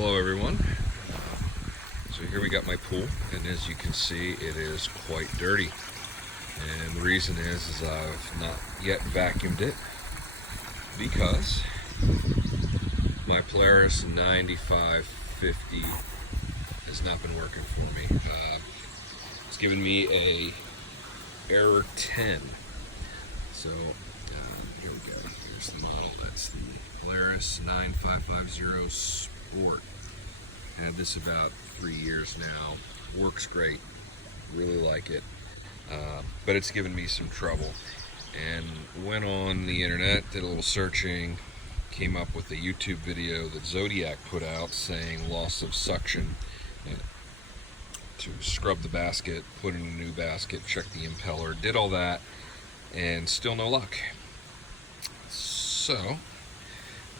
Hello everyone. So here we got my pool, and as you can see it is quite dirty, and the reason is I've not yet vacuumed it because my Polaris 9550 has not been working for me. It's given me a error 10. So here we go. Here's the model. That's the Polaris 9550 Sport. Had this about 3 years now. Works great. Really like it. But it's given me some trouble. And went on the internet, did a little searching, came up with a YouTube video that Zodiac put out saying loss of suction. To scrub the basket, put in a new basket, check the impeller, did all that, and still no luck. So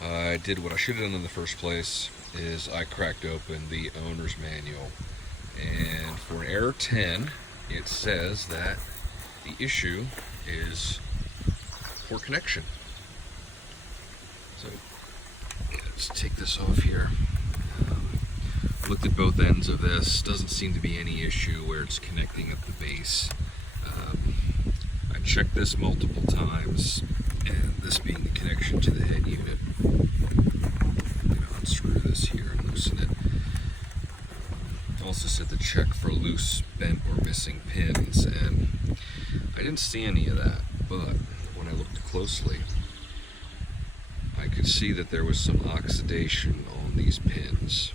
I did what I should have done in the first place, is I cracked open the owner's manual, and for an error 10 it says that the issue is poor connection. So let's take this off here. Looked at both ends of this. Doesn't seem to be any issue where it's connecting at the base. I checked this multiple times, and this being the connection to the head unit. I'm going to unscrew this here and loosen it. Also said to check for loose, bent, or missing pins, and I didn't see any of that, but when I looked closely, I could see that there was some oxidation on these pins,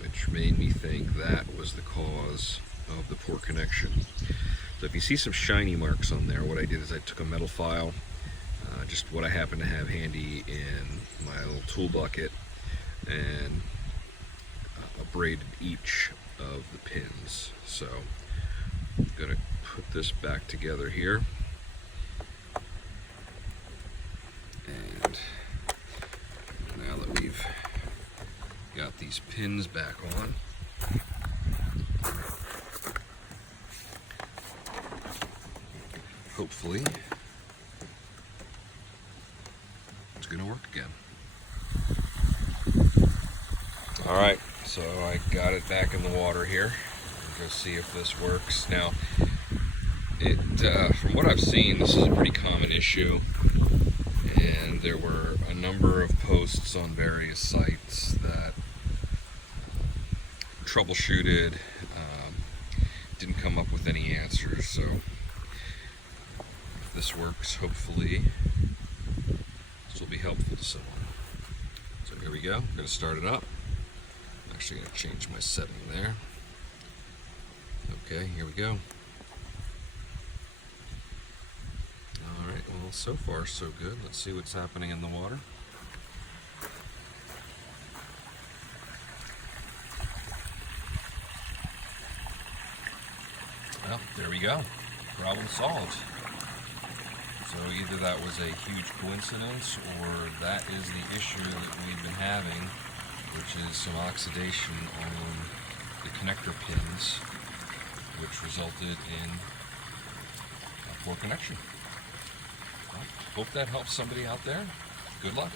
which made me think that was the cause of the poor connection. So if you see some shiny marks on there, what I did is I took a metal file, just what I happen to have handy in my little tool bucket, and abraded each of the pins. So I'm going to put this back together here. And now that we've got these pins back on, hopefully it's going to work again. Alright, so I got it back in the water here. Go see if this works. Now, from what I've seen, this is a pretty common issue, and there were a number of posts on various sites that troubleshooted, didn't come up with any answers. So if this works, hopefully this will be helpful to someone. So here we go. I'm going to start it up. I'm actually going to change my setting there. Okay, here we go. Alright, well, so far so good. Let's see what's happening in the water. Well, there we go. Problem solved. So either that was a huge coincidence, or that is the issue that we've been having, which is some oxidation on the connector pins, which resulted in a poor connection. Well, hope that helps somebody out there. Good luck.